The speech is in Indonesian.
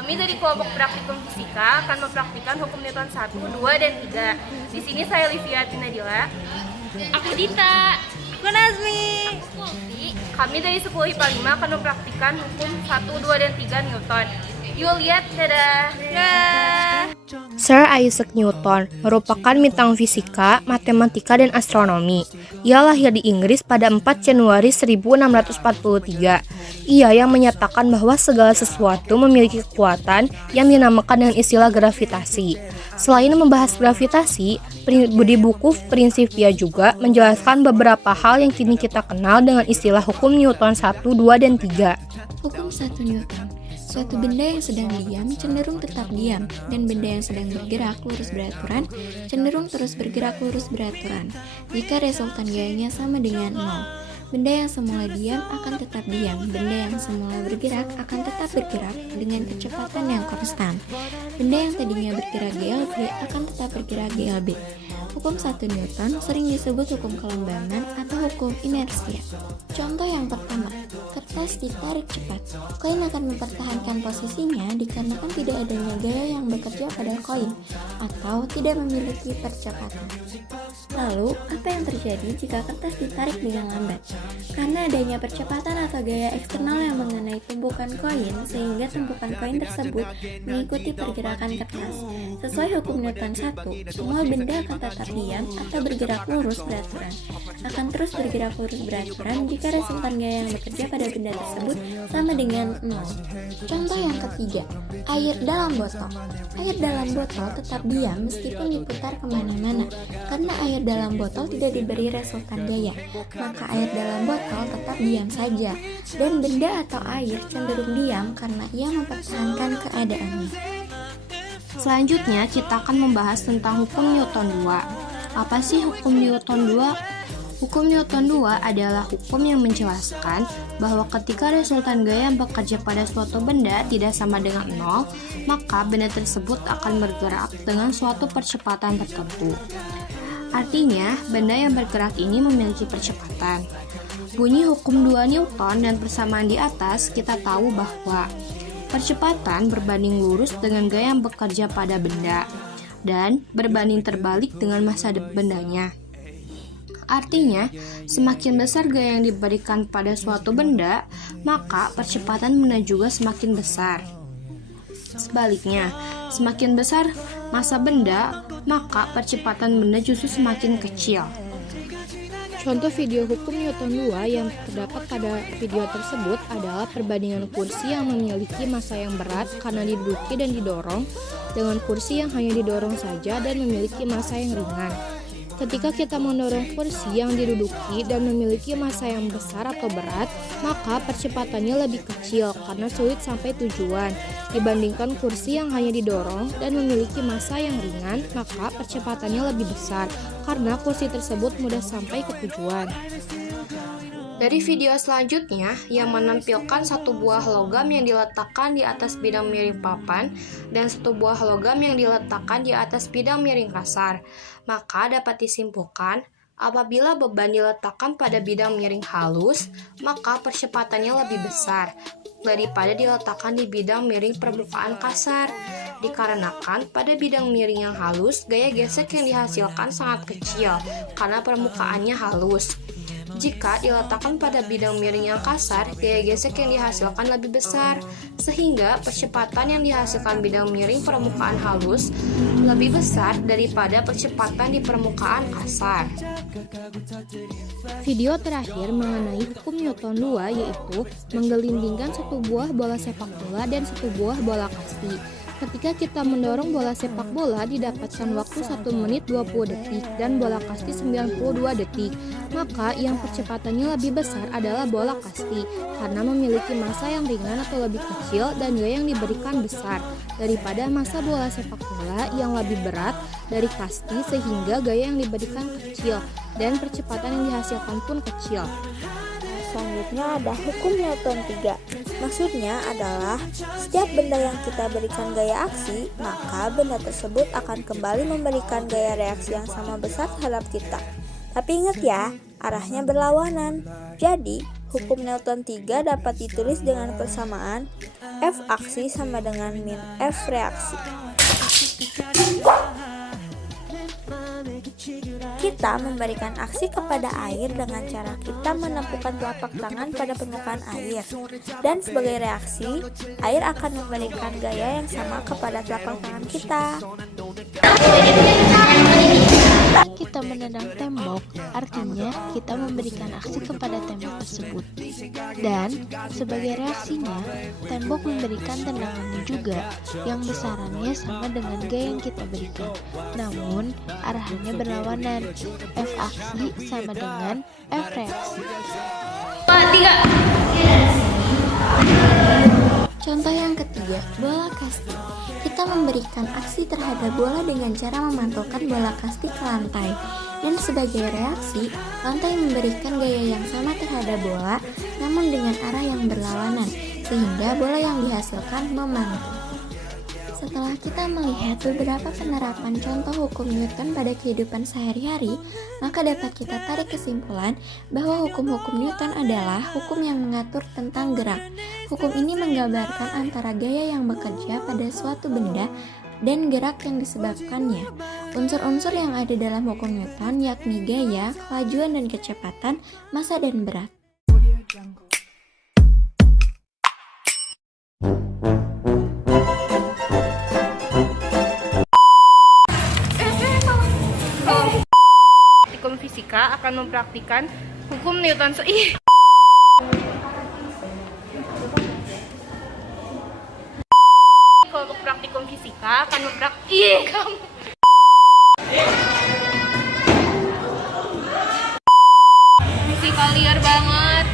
Kami dari kelompok praktikum fisika akan mempraktikkan hukum Newton 1, 2, dan 3. Di sini saya Livia Tinadila. Aku Dita. Aku Nazmi. Kami dari 10 IPA 5 akan mempraktikkan hukum 1, 2, dan 3 Newton. Yuk lihat, dadah! Sir Isaac Newton merupakan bintang fisika, matematika, dan astronomi. Ia lahir di Inggris pada 4 Januari 1643. Ia yang menyatakan bahwa segala sesuatu memiliki kekuatan yang dinamakan dengan istilah gravitasi. Selain membahas gravitasi, di buku Principia juga menjelaskan beberapa hal yang kini kita kenal dengan istilah hukum Newton 1, 2, dan 3. Hukum 1 Newton. Suatu benda yang sedang diam cenderung tetap diam, dan benda yang sedang bergerak lurus beraturan cenderung terus bergerak lurus beraturan jika resultan gayanya sama dengan 0. Benda yang semula diam akan tetap diam, benda yang semula bergerak akan tetap bergerak dengan kecepatan yang konstan. Benda yang tadinya bergerak GLB akan tetap bergerak GLB. Hukum 1 Newton sering disebut hukum kelembaman atau hukum inersia. Contoh yang pertama, kertas ditarik cepat. Koin akan mempertahankan posisinya dikarenakan tidak adanya gaya yang bekerja pada koin atau tidak memiliki percepatan. Lalu, apa yang terjadi jika kertas ditarik dengan lambat? Karena adanya percepatan atau gaya eksternal yang mengenai tumpukan koin, sehingga tumpukan koin tersebut mengikuti pergerakan kertas. Sesuai hukum Newton 1, semua benda akan tetap diam atau bergerak lurus beraturan. Akan terus bergerak lurus beraturan jika resultan gaya yang bekerja pada benda tersebut sama dengan 0. Contoh yang ketiga, air dalam botol. Air dalam botol tetap diam meskipun diputar kemana-mana. Karena air dalam botol tidak diberi resultan gaya, maka air dalam botol tetap diam saja, dan benda atau air cenderung diam karena ia mempertahankan keadaannya. Selanjutnya, kita akan membahas tentang hukum Newton 2. Apa sih hukum Newton 2? Hukum Newton 2 adalah hukum yang menjelaskan bahwa ketika resultan gaya yang bekerja pada suatu benda tidak sama dengan 0, maka benda tersebut akan bergerak dengan suatu percepatan tertentu. Artinya, benda yang bergerak ini memiliki percepatan. Bunyi hukum 2 Newton dan persamaan di atas, kita tahu bahwa percepatan berbanding lurus dengan gaya yang bekerja pada benda, dan berbanding terbalik dengan massa bendanya. Artinya, semakin besar gaya yang diberikan pada suatu benda, maka percepatan benda juga semakin besar. Sebaliknya, semakin besar massa benda, maka percepatan benda justru semakin kecil. Contoh video hukum Newton 2 yang terdapat pada video tersebut adalah perbandingan kursi yang memiliki massa yang berat karena diduduki dan didorong dengan kursi yang hanya didorong saja dan memiliki massa yang ringan. Ketika kita mendorong kursi yang diduduki dan memiliki massa yang besar atau berat, maka percepatannya lebih kecil karena sulit sampai tujuan. Dibandingkan kursi yang hanya didorong dan memiliki massa yang ringan, maka percepatannya lebih besar karena kursi tersebut mudah sampai ke tujuan. Dari video selanjutnya yang menampilkan satu buah logam yang diletakkan di atas bidang miring papan dan satu buah logam yang diletakkan di atas bidang miring kasar, maka dapat disimpulkan apabila beban diletakkan pada bidang miring halus, maka percepatannya lebih besar daripada diletakkan di bidang miring permukaan kasar. Dikarenakan pada bidang miring yang halus, gaya gesek yang dihasilkan sangat kecil karena permukaannya halus. Jika diletakkan pada bidang miring yang kasar, gaya gesek yang dihasilkan lebih besar, sehingga percepatan yang dihasilkan bidang miring permukaan halus lebih besar daripada percepatan di permukaan kasar. Video terakhir mengenai hukum Newton 2 yaitu menggelindingkan satu buah bola sepak bola dan satu buah bola kasti. Ketika kita mendorong bola sepak bola didapatkan waktu 1 menit 20 detik dan bola kasti 92 detik, maka yang percepatannya lebih besar adalah bola kasti karena memiliki massa yang ringan atau lebih kecil dan gaya yang diberikan besar daripada massa bola sepak bola yang lebih berat dari kasti sehingga gaya yang diberikan kecil dan percepatan yang dihasilkan pun kecil. Selanjutnya ada hukum Newton 3. Maksudnya adalah setiap benda yang kita berikan gaya aksi, maka benda tersebut akan kembali memberikan gaya reaksi yang sama besar terhadap kita. Tapi ingat ya, arahnya berlawanan. Jadi, Hukum Newton 3 dapat ditulis dengan persamaan F aksi sama dengan min F reaksi. Kita memberikan aksi kepada air dengan cara kita menempelkan telapak tangan pada permukaan air. Dan sebagai reaksi, air akan memberikan gaya yang sama kepada telapak tangan kita. Kita menendang tembok, artinya kita memberikan aksi kepada tembok tersebut. Dan sebagai reaksinya, tembok memberikan tendangannya juga, yang besarannya sama dengan gaya yang kita berikan. Namun, arahannya berlawanan. F aksi sama dengan F reaksi. 3. Contoh yang ketiga, bola kasti. Kita memberikan aksi terhadap bola dengan cara memantulkan bola kasti ke lantai. Dan sebagai reaksi, lantai memberikan gaya yang sama terhadap bola, namun dengan arah yang berlawanan, sehingga bola yang dihasilkan memantul. Setelah kita melihat beberapa penerapan contoh hukum Newton pada kehidupan sehari-hari, maka dapat kita tarik kesimpulan bahwa hukum-hukum Newton adalah hukum yang mengatur tentang gerak. Hukum ini menggambarkan antara gaya yang bekerja pada suatu benda dan gerak yang disebabkannya. Unsur-unsur yang ada dalam hukum Newton yakni gaya, kelajuan dan kecepatan, massa dan berat. Praktikum fisika akan mempraktikkan hukum Newton. Kelompok praktikum fisika akan mempraktikkan fisika liar banget.